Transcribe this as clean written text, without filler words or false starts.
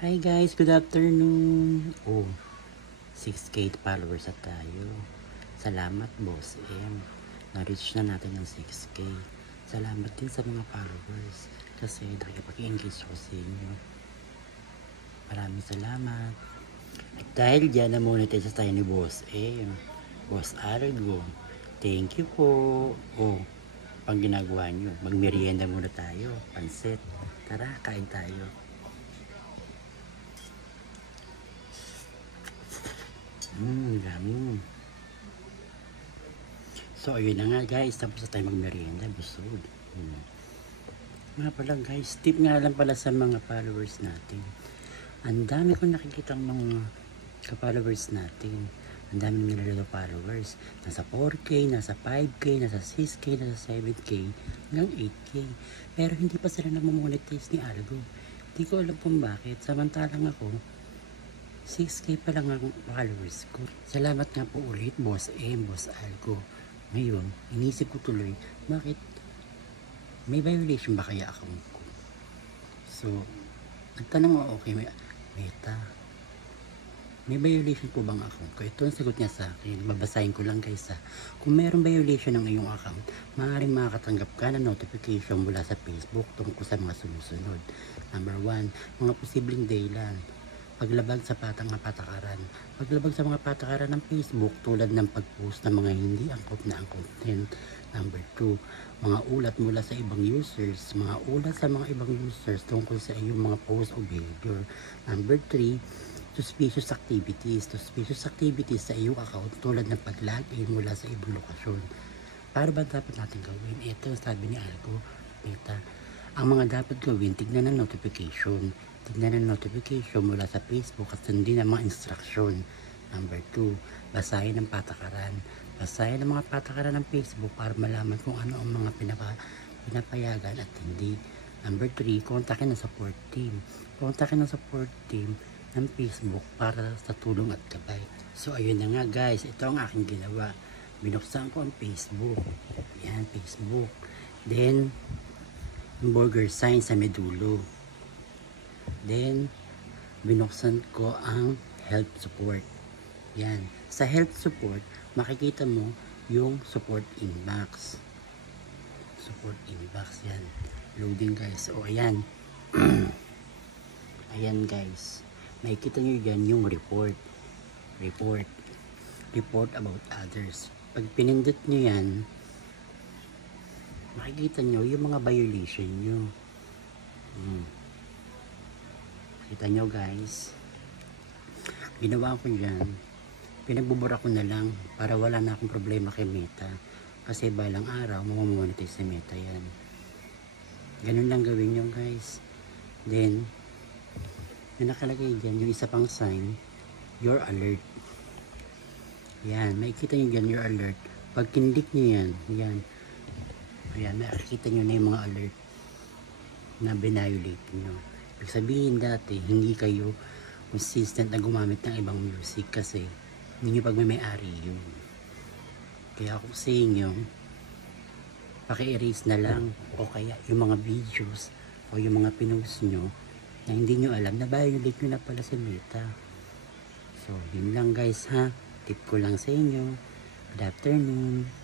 Hi guys, good afternoon. 6K followers na tayo. Salamat Boss M. Na-reach na natin ang 6K. Salamat din sa mga followers kasi nakipag-engage ko sa inyo. Maraming salamat. At dahil dyan na-monetize tayo ni Boss M. Boss Argo. Thank you po. Pang ginagawa nyo, magmerienda muna tayo. Pansit. Tara, kain tayo. Dami. So, ayun na nga guys. Tapos na tayo magmerienda. Busog. Nga pala guys. Tip nga lang pala sa mga followers natin. Ang dami kong nakikita ng mga ka-followers natin. Ang dami nila followers. Nasa 4K, nasa 5K, nasa 6K, nasa 7K, hanggang 8K. Pero hindi pa sila namamonetize ni Algo. Hindi ko alam kung bakit. Samantalang ako, 6K pa lang ang followers ko. Salamat nga po ulit, Boss M, Boss Algo. Ngayon, inisip ko tuloy, bakit may violation ba kaya account ko? So, nagtanong ako, okay, Meta, may violation po bang account ko? Ito ang sagot niya sa akin. Babasahin ko lang guys ha. Kung mayroong violation ng iyong account, maaaring makakatanggap ka ng notification mula sa Facebook tungkol sa mga sumusunod. Number 1, mga posibleng dahilan. Paglabag sa patakaran. Paglabag sa mga patakaran ng Facebook tulad ng pag-post ng mga hindi angkop na ang content. Number 2, mga ulat mula sa ibang users. Mga ulat sa mga ibang users tungkol sa iyong mga post o video. Number 3, suspicious activities. Suspicious activities sa iyong account tulad ng pag-login mula sa ibang lokasyon. Para ba dapat natin gawin? Ito sabi ni Algo, Meta. Ang mga dapat gawin, tignan ng notification. Tignan ng notification mula sa Facebook at sundin ang mga instruction. Number 2, basahin ang patakaran. Basahin ang mga patakaran ng Facebook para malaman kung ano ang mga pinapayagan at hindi. Number 3, kontakin ang support team. Kontakin ang support team ng Facebook para sa tulong at gabay. So ayun na nga guys, ito ang aking ginawa. Binuksan ko ang Facebook. Yan, Facebook. Then, burger sign sa medulo. Then, binuksan ko ang help support. Yan. Sa help support, makikita mo yung support inbox. Support inbox, yan. Loading guys. O, ayan. Ayan guys. Makikita nyo dyan yung report. Report about others. Pag pinindot nyo yan, makikita nyo yung mga violation nyo. Kita nyo guys. Ginawa ko dyan. Pinagbubura ko na lang para wala na akong problema kay Meta. Kasi balang araw, mamamonetize sa Meta yan. Ganun lang gawin nyo guys. Then, na nakalagay dyan yung isa pang sign, your alert. Yan, makikita nyo dyan your alert. Pag kinlik nyo yan, yan. Ayan, nakikita nyo na yung mga alert na binayolate nyo. Ibig sabihin dati, hindi kayo consistent na gumamit ng ibang music kasi hindi nyo pagmamay-ari yun. Kaya ako sa inyo, paki-erase na lang o kaya yung mga videos o yung mga pinost nyo na hindi nyo alam na violate nyo na pala si Meta. So, yun lang guys ha. Tip ko lang sa inyo. Good afternoon.